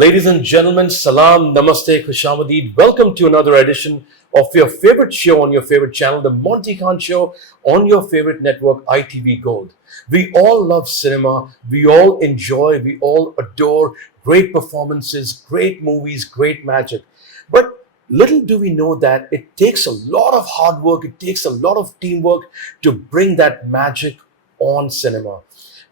Ladies and gentlemen, salam, namaste, khushamadid. Welcome to another edition of your favorite show on your favorite channel, the Monty Show, on your favorite network, ITV Gold. We all love cinema. We all enjoy, we all adore great performances, great movies, great magic. But little do we know that it takes a lot of hard work, it takes a lot of teamwork to bring that magic on cinema.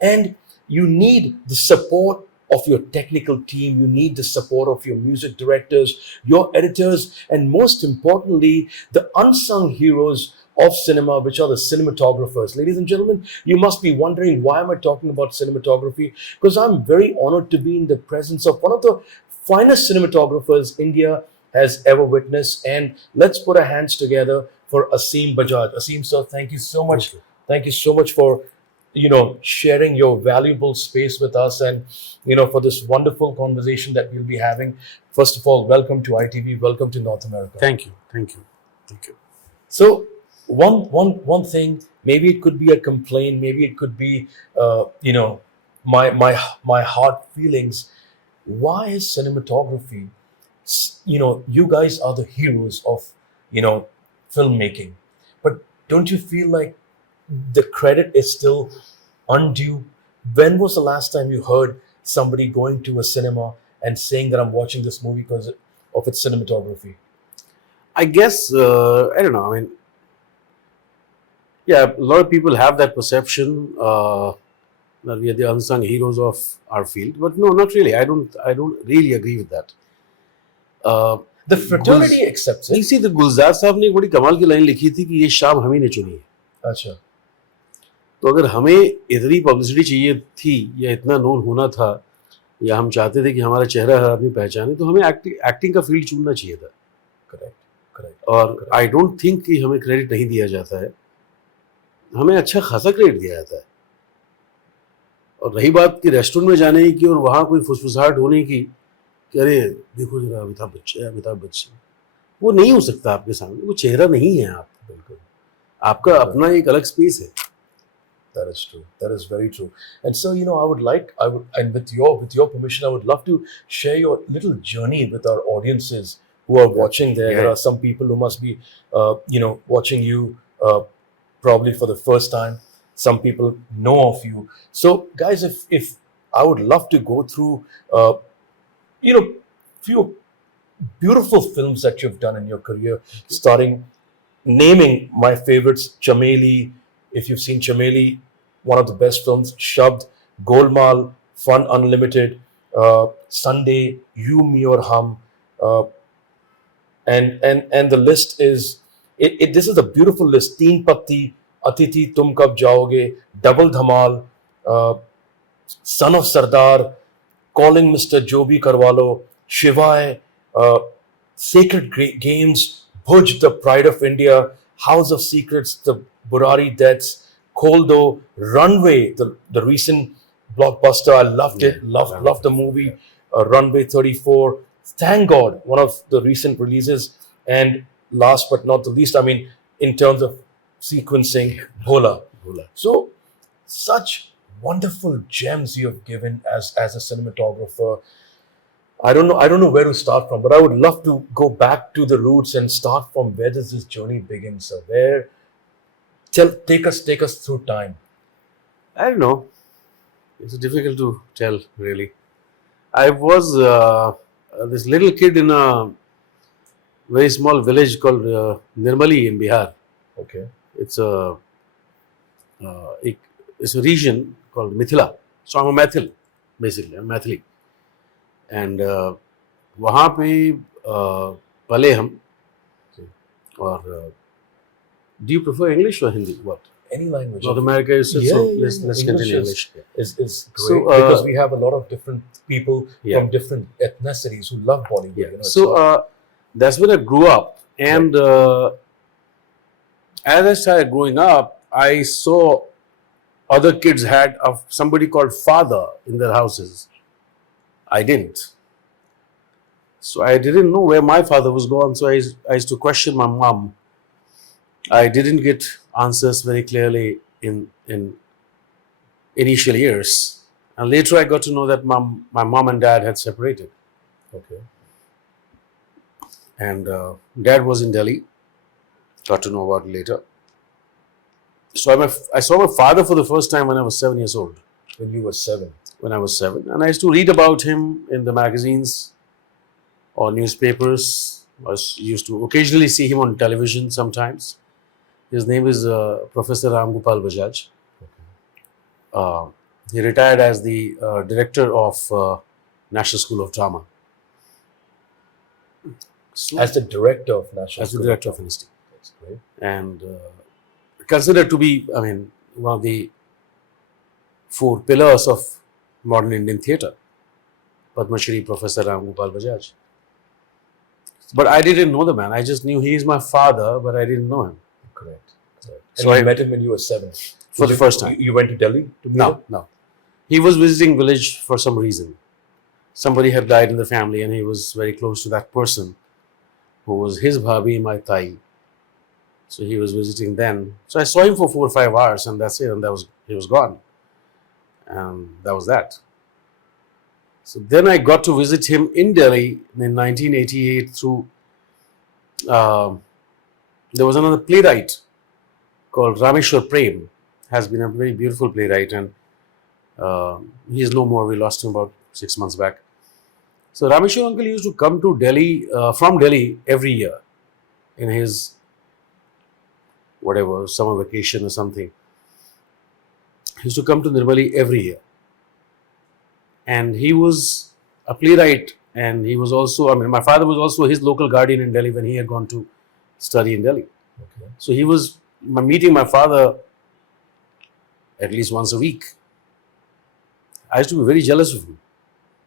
And you need the support of your technical team, you need the support of your music directors, your editors, and most importantly, the unsung heroes of cinema, which are the cinematographers. Ladies and gentlemen, you must be wondering, why am I talking about cinematography? Because I'm very honored to be in the presence of one of the finest cinematographers India has ever witnessed. And let's put our hands together for Aseem Bajaj. Aseem, sir, thank you so much. Thank you so much for sharing your valuable space with us, and for this wonderful conversation that we'll be having. First of all, welcome to ITV, welcome to North America. Thank you. So one thing, maybe it could be a complaint, maybe it could be my heart feelings. Why is cinematography, you guys are the heroes of filmmaking, but don't you feel like the credit is still undue? When was the last time you heard somebody going to a cinema and saying that I'm watching this movie because of its cinematography? I guess, I don't know. I mean, yeah, a lot of people have that perception that we are the unsung heroes of our field. But no, not really. I don't really agree with that. The fraternity accepts it. You see, the गुलजार साहब ने एक बड़ी कमाल की line लिखी थी कि ये शाम हम ही ने चुनी है. अच्छा. तो अगर हमें इतनी पब्लिसिटी चाहिए थी या इतना नोन होना था या हम चाहते थे कि हमारा चेहरा हर आदमी पहचाने, तो हमें एक्टिंग का फील्ड चुनना चाहिए था. करेक्ट. और आई डोंट थिंक कि हमें क्रेडिट नहीं दिया जाता है. हमें अच्छा खासा क्रेडिट दिया जाता है. और रही बात कि रेस्टोरेंट में जाने की और वहाँ कोई फुसफुसाहट होने की कि अरे देखो जरा अमिताभ बच्चन, वो नहीं हो सकता आपके सामने. वो चेहरा नहीं है आप. बिल्कुल. आपका अपना एक अलग स्पेस है. That is true. That is very true. And so, and with your permission, I would love to share your little journey with our audiences who are watching there. Yeah. There are some people who must be, watching you probably for the first time. Some people know of you. So, guys, if I would love to go through, few beautiful films that you've done in your career, starting naming my favorites, Chameli. If you've seen Chameli, one of the best films, Shabd, Golmaal, Fun Unlimited, Sunday, You, Me or Hum, and the list is, this is a beautiful list. Teen Patti, Atithi, Tum Kab Jaoge, Double Dhamal, Son of Sardar, Calling Mr. Jobi Karwalo, Shivai, Sacred Games, Bhuj, The Pride of India, House of Secrets, The Burari Deaths, Koldo, Runway, the recent blockbuster. I loved it. Loved the movie. Runway 34. Thank God, one of the recent releases. And last but not the least, I mean, in terms of sequencing, Bhola. So, such wonderful gems you have given as a cinematographer. I don't know where to start from, but I would love to go back to the roots and start from where does this journey begin, sir? Take us through time. I don't know. It's difficult to tell, really. I was this little kid in a very small village called Nirmali in Bihar. Okay. It's a region called Mithila. So I'm a Mathil, basically. I'm Mathili. And वहाँ पे पले हम. और do you prefer English or Hindi? What? Any language. North America is so let's continue English. Is great, so, because we have a lot of different people from different ethnicities who love Bollywood. Yeah. So that's when I grew up, and as I started growing up, I saw other kids had somebody called father in their houses. I didn't. So I didn't know where my father was gone. So I used to question my mom. I didn't get answers very clearly in initial years. And later I got to know that my mom and dad had separated. Okay. And dad was in Delhi. Got to know about it later. So I saw my father for the first time when I was 7 years old. When you were 7. When I was 7, and I used to read about him in the magazines or newspapers. Used to occasionally see him on television sometimes. His name is Professor Ramgopal Bajaj. Uh, he retired as the director of National School of Drama. So, As the director of National as the School director of Drama. NST. That's great. And considered to be, I mean, one of the four pillars of modern Indian theatre, Padma Shri Professor Ramgopal Bajaj. But I didn't know the man. I just knew he is my father, but I didn't know him. Correct. Correct. And So you I- met him when you were 7. For the first time. You went to Delhi to meet him? No. He was visiting village for some reason. Somebody had died in the family, and he was very close to that person, who was his bhabhi, my tai. So he was visiting then. So I saw him for 4 or 5 hours, and that's it. And he was gone. And that was that. So then I got to visit him in Delhi in 1988 through. There was another playwright called Rameshwar Prem. Has been a very beautiful playwright, and he is no more. We lost him about 6 months back. So Rameshwar uncle used to come to Delhi from Delhi every year in his whatever summer vacation or something. He used to come to Nirmali every year, and he was a playwright, and he was also. I mean, my father was also his local guardian in Delhi when he had gone to study in Delhi. Okay. So he was meeting my father at least once a week. I used to be very jealous of him.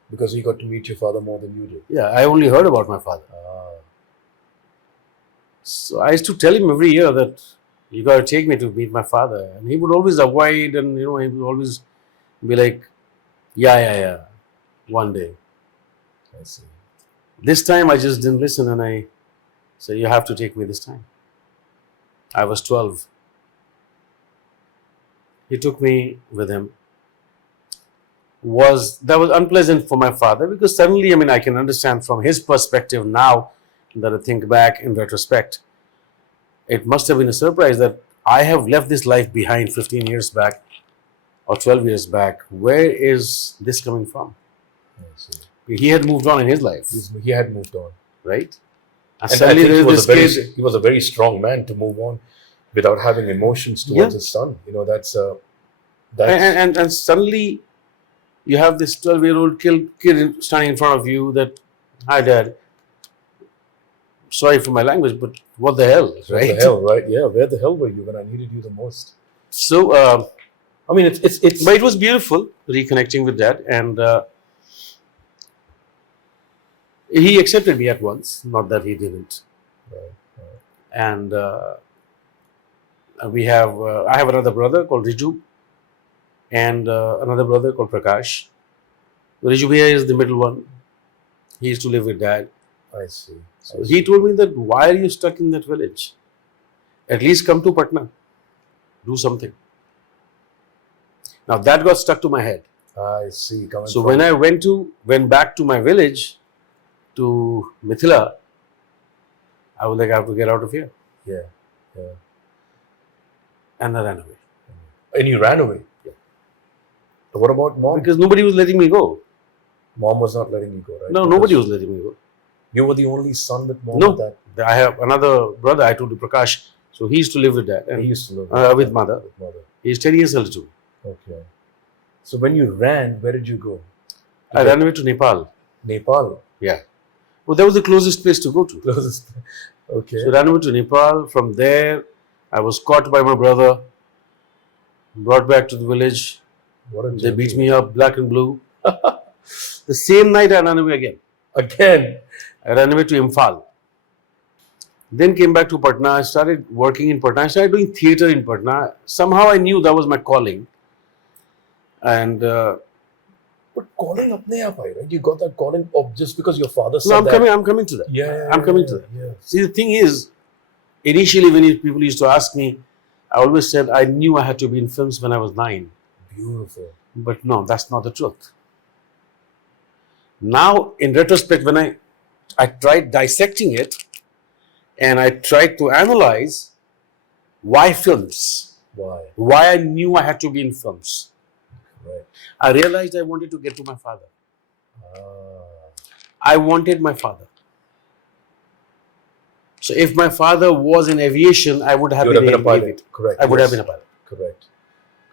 Because he got to meet your father more than you did. Yeah, I only heard about my father. Ah. So I used to tell him every year that you got to take me to meet my father. And he would always avoid, and he would always be like, yeah, one day. I see. This time I just didn't listen, and I said, you have to take me this time. I was 12. He took me with him. That was unpleasant for my father, because suddenly, I mean, I can understand from his perspective now that I think back in retrospect. It must have been a surprise that I have left this life behind 15 years back or 12 years back. Where is this coming from? I see. He had moved on in his life, He had moved on. right? And And I suddenly think there's this kid. he was a very strong man to move on without having emotions towards Yeah. his son. You know, that's And suddenly you have this 12-year-old kid standing in front of you that, hi dad, sorry for my language, but what the hell, what right? the hell, right? Yeah, where the hell were you when I needed you the most? So, I mean, it's but it was beautiful reconnecting with dad, and he accepted me at once, not that he didn't. Right. And I have another brother called Riju, and another brother called Prakash. Riju Bhaiya is the middle one. He used to live with dad. I see. So he told me that, why are you stuck in that village? At least come to Patna. Do something. Now that got stuck to my head. I see. So when I went back to my village, to Mithila, I was like, I have to get out of here. Yeah. And I ran away. And you ran away. Yeah. So what about mom? Because nobody was letting me go. Mom was not letting you go, right? No, Because nobody was letting me go. You were the only son with mom No. at that. I have another brother, I told you, Prakash. So he used to live with dad. He And used to live with mother. With mother. He's 10 years older too. Okay. So when you ran, where did you go? I ran away to Nepal. Nepal. Yeah. Well, that was the closest place to go to. Closest. Okay. So I ran away to Nepal. From there, I was caught by my brother, brought back to the village. What a They beat journey. me up, black and blue. The same night, I ran away again. Again. I ran away to Imphal. Then came back to Patna. I started working in Patna. I started doing theatre in Patna. Somehow I knew that was my calling. And But calling apne aap aayi, right? You got that calling of just because your father said no, I'm that. coming to that. Yeah. I'm coming to that. Yeah. See, the thing is, initially when people used to ask me, I always said I knew I had to be in films when I was 9. Beautiful. But no, that's not the truth. Now, in retrospect, when I tried dissecting it and I tried to analyze why films, why I knew I had to be in films, Right. I realized I wanted to get to my father. Ah. I wanted my father. So if my father was in aviation, I would have You would been have been a in pilot. Correct. I would yes. have been a pilot. Correct.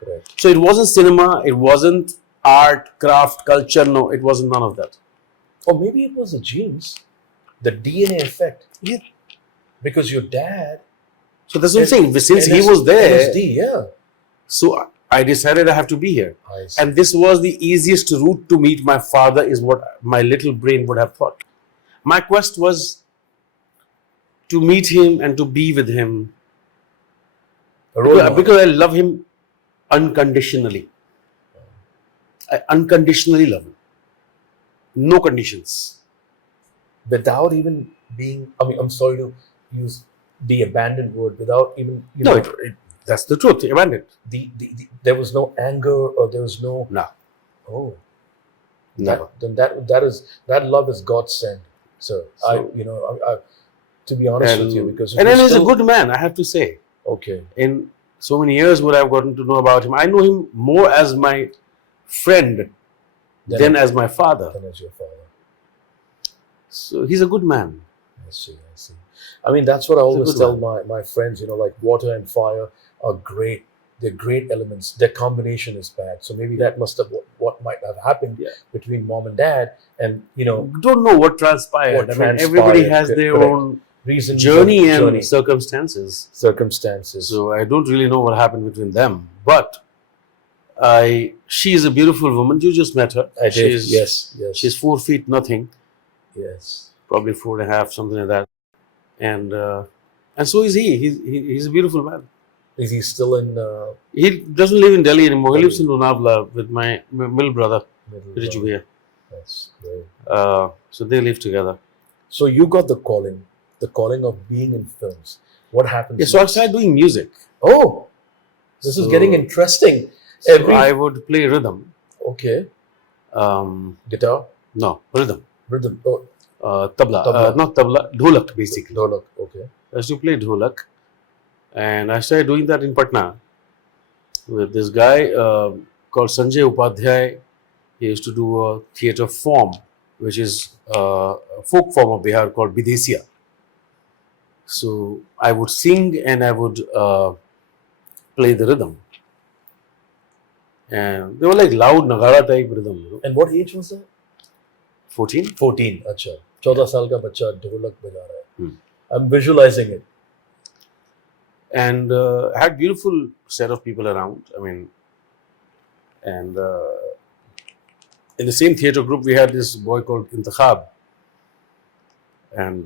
Correct. So it wasn't cinema, it wasn't art, craft, culture. No, it wasn't none of that. Or maybe it was the genes, the DNA effect. Yeah. Because your dad. So that's what I'm saying. Since he was there, NSD, yeah. so I decided I have to be here. I see. And this was the easiest route to meet my father, is what my little brain would have thought. My quest was to meet him and to be with him, A role model. because I love him unconditionally. I unconditionally love him. No conditions. Without even being, I mean, I'm sorry to use the abandoned word, without even, No, that's the truth. Abandoned. there was no anger, or there was no. No. Oh. Never. Then that love is God sent, sir. So- I to be honest with you, because it and was then he's a still- good man, I have to say. Okay. In so many years, what I've gotten to know about him, I know him more as my friend than as my father. Then as your father. So he's a good man. I see. I mean, that's what I always good tell my friends, like water and fire are great. They're great elements. Their combination is bad. So maybe that must have what might have happened between mom and dad. And, Don't know what transpired. What I mean, everybody transpired, has their correct. own reasons journey and and circumstances. circumstances. So I don't really know what happened between them. But she is a beautiful woman. You just met her. I did. Yes. She's 4 feet nothing, Yes. probably 4.5, something like that. And so is he. He's a beautiful man. Is he still in He doesn't live in Delhi anymore. He lives in Lonavala with my middle brother, middle? Riju. That's great. So they live together. So you got the calling of being in films. What happened? Yeah, so I started doing music. Oh, this is getting interesting. So I would play rhythm. Okay. Guitar? No, rhythm. Rhythm. Oh, Tabla. Not tabla, dholak basically. Dholak. Okay. I used to play dholak. And I started doing that in Patna with this guy called Sanjay Upadhyay. He used to do a theatre form, which is a folk form of Bihar called Bidesiya. So I would sing and I would play the rhythm. And they were like loud Nagara type rhythm. And what age was that? 14. 14. अच्छा 14 साल का बच्चा ढोलक बजा रहा है. I'm visualizing it. And had beautiful set of people around. I mean, and in the same theatre group, we had this boy called Intakhab, and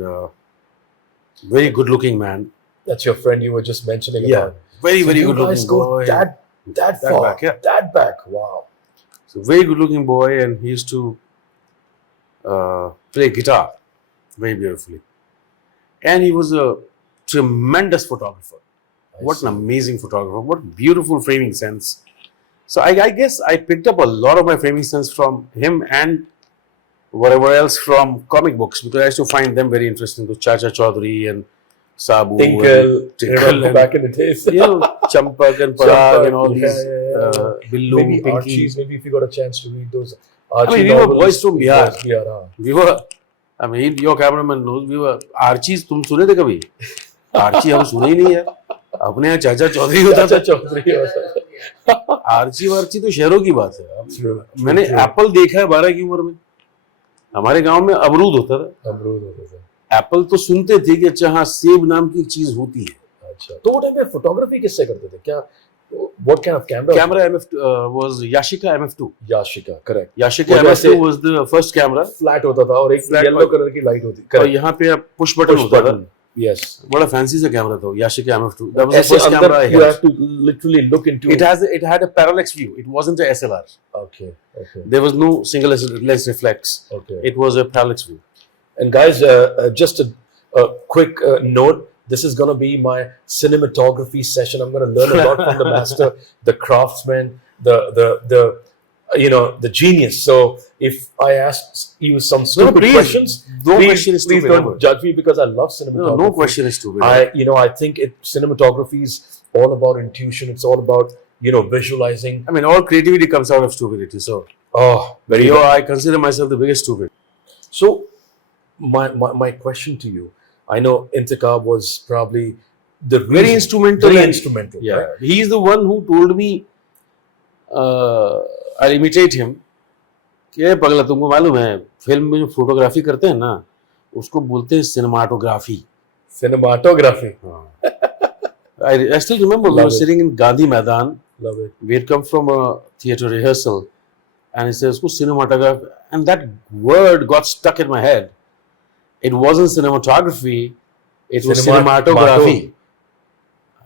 very good-looking man. That's your friend you were just mentioning about. Very, So very you good-looking guys go boy. that far. back, yeah. That back. Wow. So very good-looking boy, and he used to play guitar very beautifully. And he was a tremendous photographer. What an amazing photographer. What beautiful framing sense. So I guess I picked up a lot of my framing sense from him and whatever else from comic books, because I used to find them very interesting. To Chacha Chaudhary and Sabu Tinkle and back in the days. Champak and Parag and all these Billu, Maybe Pinky. Archie's, maybe if you got a chance to read those I mean, we were boys from Bihar. Bihar. We were, I mean, your cameraman knows, we were Archie's. तुम सुने थे कभी? Archie हम सुने ही नहीं है. अपने यहाँ चाचा चौधरी होता था. आर्ची वार्ची तो शहरों की बात है. मैंने एप्पल देखा है 12 की उम्र में. हमारे गांव में अमरूद होता था. एप्पल तो सुनते थे कि अच्छा हाँ सेब नाम की चीज होती है. अच्छा. तो वो टाइम पे फोटोग्राफी किससे करते थे? क्या? What kind of camera? Camera was Yashica MF2. Yashica, correct. Yashica MF2 was the first camera. Flat होता था और एक येलो कलर की लाइट होती. और यहाँ पे पुश बटन होता था. Yes. बड़ा fancy सा कैमरा था. Yashica MF2. That was the first camera I had. You have to literally look into. It had a parallax view. It wasn't a SLR. Okay. There was no single lens reflex. Okay. It was a parallax view. And guys, just a quick note. This is going to be my cinematography session. I'm going to learn a lot from the master, the craftsman, the genius. So if I ask you some No, stupid please. questions, No please, question is please stupid don't ever. judge me because I love No, cinematography. no question is stupid. I think cinematography is all about intuition. It's all about visualizing. I mean, all creativity comes out of stupidity. So, Oh, very yo, well. I consider myself the biggest stupid. So my question to you, I know Intikab was probably the Very reason, instrumental. very and- instrumental. Yeah, Right? he is the one who told me, I'll imitate him. कि "ए पगला, तुमको मालूम है film में जो photography करते हैं ना, उसको बोलते हैं cinematography." Cinematography. I still remember we Love were it. sitting in Gandhi Maidan. Love it. We had come from a theatre rehearsal, and he says, "Usko cinematography," and that word got stuck in my head. It wasn't cinematography; it was cinematography.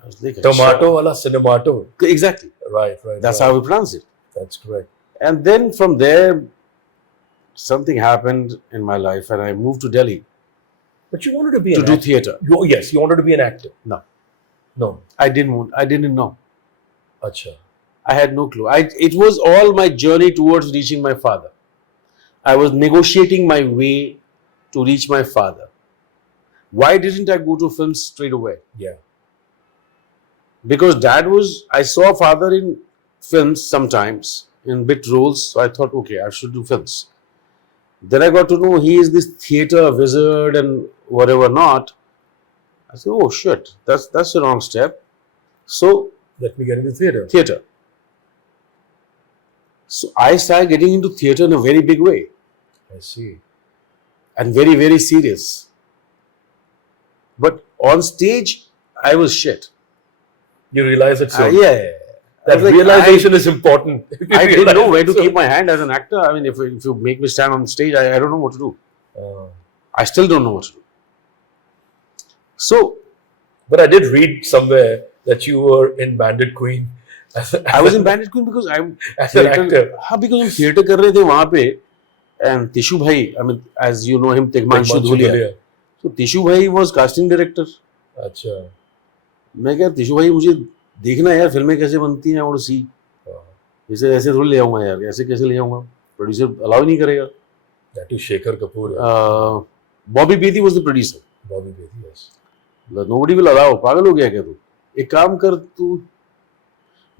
I was like, Tomato "Achha." wala cinemato. Exactly. Right, right. That's right. how we pronounce it. That's correct. And then from there, something happened in my life, and I moved to Delhi But you wanted to be to an do actor. theatre. Yes, you wanted to be an actor. No, No. I didn't know. Acha. I had no clue. It was all my journey towards reaching my father. I was negotiating my way to reach my father. Why didn't I go to films straight away? Yeah. Because I saw father in films sometimes, in bit roles, so I thought, okay, I should do films. Then I got to know he is this theatre wizard and whatever not. I said, oh shit, that's the wrong step. So, Let me get into theatre. theatre. So I started getting into theatre in a very big way I see. and very, very serious. But on stage, I was shit. You realize it soon. Yeah. I That was like, realization is important. If you I didn't realize know where it to soon. keep my hand as an actor. I mean, if you make me stand on stage, I don't know what to do. I still don't know what to do. So, But I did read somewhere that you were in Bandit Queen. I was in Bandit Queen because As an actor. हाँ, because हम theatre कर रहे थे वहाँ पे, and Tishu bhai, I mean, as you know him, Tigmanshu Dhulia. So Tishu bhai was casting director. अच्छा. मैं क्या Tishu bhai मुझे देखना है यार फिल्में कैसे बनती हैं और सी जैसे ऐसे थोड़ी ले आऊँगा यार, ऐसे कैसे ले आऊँगा, प्रोड्यूसर अलाउ नहीं करेगा. That is Shekhar Kapoor. Bobby Bedi was the producer. Bobby Bedi, yes. Nobody will allow. पागल हो गया क्या तू? एक काम कर, तू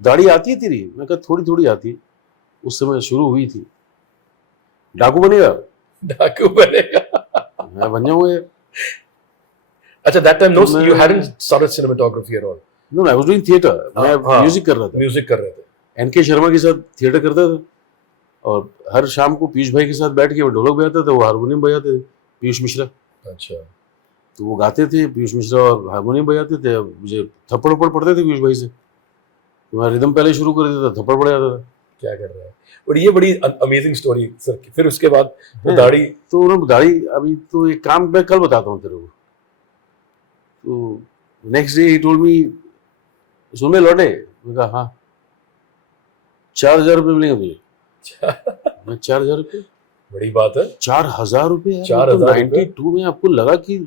दाढ़ी आती है तेरी? मैं कहा थोड़ी थोड़ी आती है. उस समय शुरू हुई थी. डाकू बनेगा? डाकू बनेगा. मैं बन जाऊंगा यार. अच्छा, that time तो you hadn't started cinematography at all. No, I was doing theatre. मैं म्यूजिक कर रहा था. म्यूजिक कर रहे थे. एनके शर्मा के साथ थिएटर करता था और हर शाम को पीयूष भाई के साथ बैठ के वो ढोलक बजाता था, वो हारमोनियम बजाते थे, पीयूष मिश्रा. अच्छा. तो वो गाते थे, पीयूष मिश्रा, और हारमोनियम बजाते थे. मुझे थप्पड़ वप्पड़ पड़ते थे पीयूष भाई से. तो मैं रिदम पहले शुरू कर देता था, थप्पड़ पड़ जाता था. क्या कर रहा है. बट ये बड़ी अमेजिंग स्टोरी सर. फिर उसके बाद वो है. दाढ़ी. तो उन्होंने दाढ़ी, अभी तो एक काम मैं कल बताता हूँ तेरे को. तो नेक्स्ट डे ही टोल्ड मी, सुन में लौटे. मैं कहा हाँ, 4,000 रुपये मिलेंगे मुझे. मैं 4,000 रुपये, बड़ी बात है. 4,000 रुपये. 4,000 रुपये. 92 में आपको लगा कि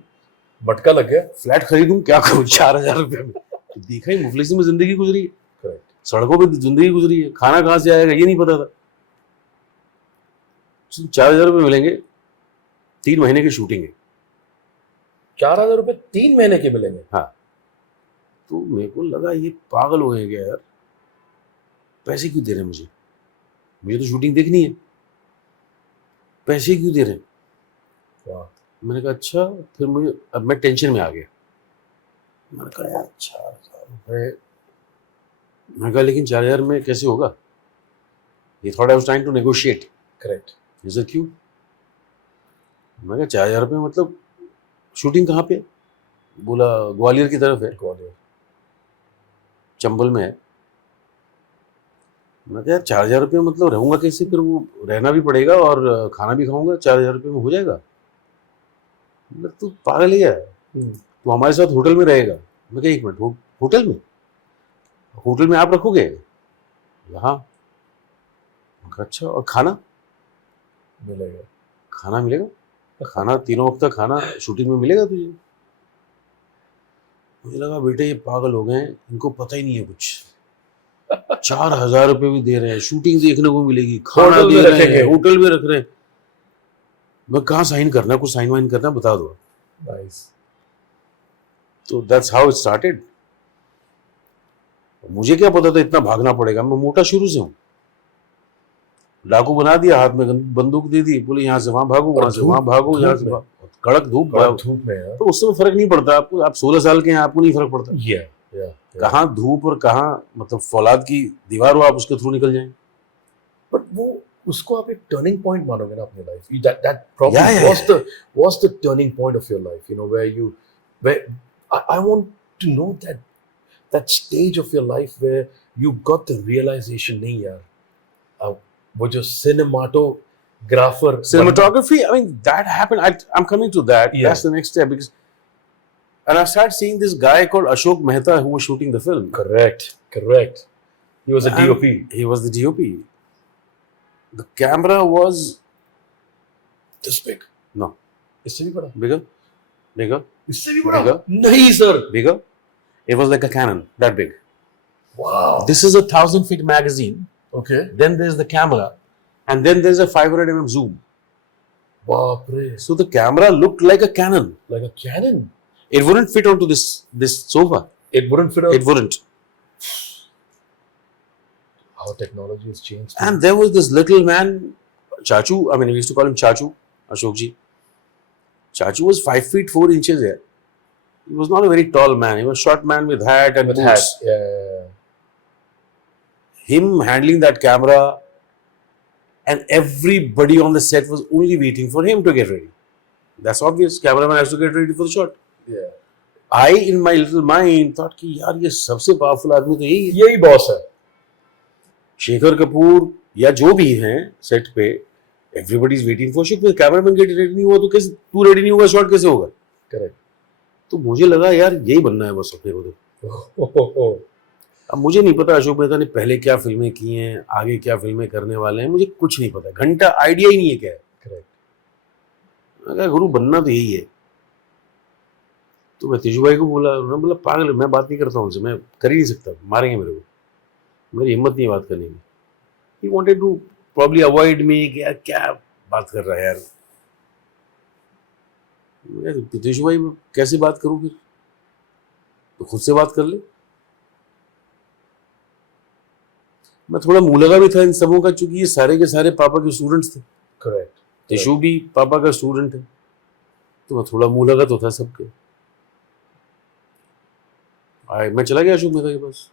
मटका लग गया. फ्लैट खरीदूं, क्या करूं 4,000 रुपये में. तो देखा ही मुफलिसी में जिंदगी गुजरी है. करेक्ट. सड़कों पे जिंदगी गुजरी है. खाना कहाँ से आएगा ये नहीं पता था. 4,000 रुपये मिलेंगे, 3 महीने की शूटिंग है. 4,000 रुपये 3 महीने के मिलेंगे. हाँ. तो मेरे को लगा ये पागल हो गए क्या यार, पैसे क्यों दे रहे हैं मुझे, मुझे तो शूटिंग देखनी है, पैसे क्यों दे रहे हैं. वाह. मैंने कहा अच्छा. फिर मुझे, अब मैं टेंशन में आ गया. मैंने कहा यार 4,000 रुपये. मैंने कहा लेकिन 4,000 में कैसे होगा. ये thought I was trying to negotiate. Correct. ये क्यों. मैं कहा 4,000 रुपये मतलब शूटिंग कहाँ पे. बोला ग्वालियर की तरफ है, ग्वालियर, चंबल में है. मैं कहा 4,000 रुपये मतलब रहूँगा कैसे, फिर वो रहना भी पड़ेगा और खाना भी खाऊंगा, 4,000 रुपये में हो जाएगा. मतलब तू पागल है क्या, तू हमारे साथ होटल में रहेगा. मैं कहा 1 मिनट, होटल में, होटल में आप रखोगे. हाँ. अच्छा, और खाना मिलेगा. खाना मिलेगा. खाना 3 वक्त का खाना शूटिंग में मिलेगा तुझे. मुझे लगा बेटे ये पागल हो गए हैं, इनको पता ही नहीं है कुछ. 4,000 रुपए भी दे रहे हैं, शूटिंग देखने को मिलेगी, खाना होटल दे में रहे हैं, रखेंगे। होटल में रख रहे हैं। मैं कहाँ साइन करना है, कुछ साइन वाइन करना है, बता दो। नाइस। तो दैट्स हाउ इट स्टार्टेड। मुझे क्या पता था इतना भागना पड़ेगा, मैं मोटा शुरू से हूँ। डाकू बना दिया, हाथ में बंदूक दे दी, बोले यहाँ से वहां भागो, और वहां से वहां भागो, यहाँ से कड़क धूप भागो। धूप में यार। तो उस समय फर्क नहीं पड़ता आपको, आप 16 साल के हैं, आपको नहीं फर्क पड़ता या या कहाँ धूप और कहाँ मतलब फौलाद की दीवार हो, आप उसके थ्रू निकल जाएं। बट वो उसको आप एक टर्निंग पॉइंट मानोगे ना अपनी लाइफ, दैट या, probably या, was the turning point of your life, you know, where I want to know that stage of your life where you got the realization, नहीं यार, वो जो cinematographer बनना। Cinematography, I mean, that happened. I'm coming to that. Yeah. That's the next step. And I started seeing this guy called Ashok Mehta who was shooting the film. Correct. He was a And DOP. he was the DOP. The camera was This big. no इससे भी बड़ा। bigger, bigger, इससे भी बड़ा। bigger, नहीं sir। bigger. It was like a cannon, that big. Wow. This is a 1,000 feet magazine. Okay. Then there's the camera, and then there's a 500 mm zoom. बाप रे। So the camera looked like a cannon. Like a cannon. It wouldn't fit onto this sofa. It wouldn't fit. It wouldn't. How technology has changed. And there was this little man, Chachu. I mean, we used to call him Chachu, Ashokji. Chachu was 5 feet 4 inches here. He was not a very tall man. He was a short man with hat and boots. Hat. Yeah. Him handling that camera, and everybody on the set was only waiting for him to get ready. That's obvious. Cameraman has to get ready for the shot. Yeah. I, in my little mind, thought कि यार ये सबसे powerful आदमी तो यही है, यही boss है। शेखर कपूर या जो भी हैं सेट पे, everybody is waiting for shoot. Cameraman get ready नहीं हुआ तो कैसे, तू रेडी नहीं होगा, शॉट कैसे होगा? करेक्ट। तो मुझे लगा यार यही बनना है बस अपने को तो। अब मुझे नहीं पता अशोक मेहता ने पहले क्या फिल्में की हैं, आगे क्या फिल्में करने वाले हैं, मुझे कुछ नहीं पता, घंटा आइडिया ही नहीं है क्या है। करेक्ट। अगर गुरु बनना तो यही है। तो मैं तेजू भाई को बोला, उन्होंने बोला पागल, मैं बात नहीं करता हूँ उनसे, मैं कर ही नहीं सकता, मारेंगे मेरे को, मेरी हिम्मत नहीं है बात करने की। He wanted to probably avoid me कि यार क्या बात कर रहा है यार। तेजू भाई कैसे बात करूँ फिर, तो खुद से बात कर ले। मैं थोड़ा मुँह लगा भी था इन सबों का, चूंकि ये सारे के सारे पापा के स्टूडेंट्स थे। करेक्ट। तेजू भी पापा का स्टूडेंट है, तो मैं थोड़ा मुँह लगा तो था सबके। मैं चला गया अशोक मेहता के पास।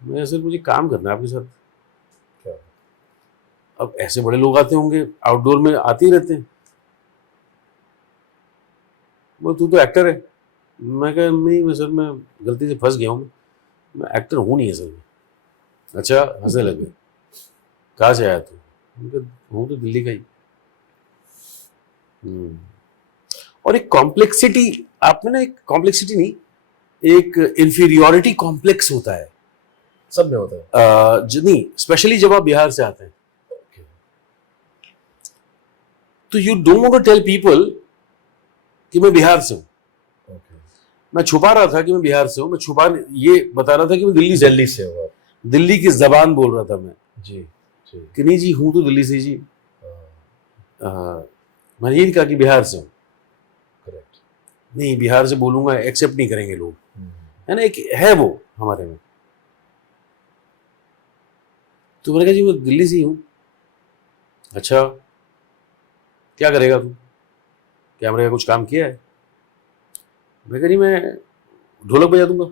मैं सर मुझे काम करना है आपके साथ। क्या? अब ऐसे बड़े लोग आते होंगे, आउटडोर में आते ही रहते हैं। वो तू तो एक्टर है। मैं कहा नहीं, मैं सर मैं गलती से फंस गया हूँ, मैं एक्टर हूँ नहीं असल में। अच्छा, हंसने लगे। कहाँ से आया तू? हूँ तो दिल्ली का ही। और एक कॉम्प्लेक्सिटी, आप में ना एक कॉम्प्लेक्सिटी नहीं, एक इंफीरियोरिटी कॉम्प्लेक्स होता है, सब में होता है। नहीं, स्पेशली जब आप बिहार से आते हैं, तो you don't want to tell people कि मैं बिहार से हूं। मैं छुपा रहा था कि मैं बिहार से हूं, मैं छुपा ये बता रहा था कि मैं दिल्ली से हूं। दिल्ली की जबान बोल रहा था मैं। जी कि नहीं जी, हूं तो दिल्ली से जी। मैंने ये नहीं कहा कि बिहार से हूं। करेक्ट। नहीं, बिहार से बोलूंगा एक्सेप्ट नहीं करेंगे लोग, है ना, एक है वो हमारे में। तो मैंने कहा जी मैं दिल्ली से ही हूं। अच्छा, क्या करेगा तू, कैमरे का कुछ काम किया है? मैं कह रही मैं ढोलक बजा दूंगा।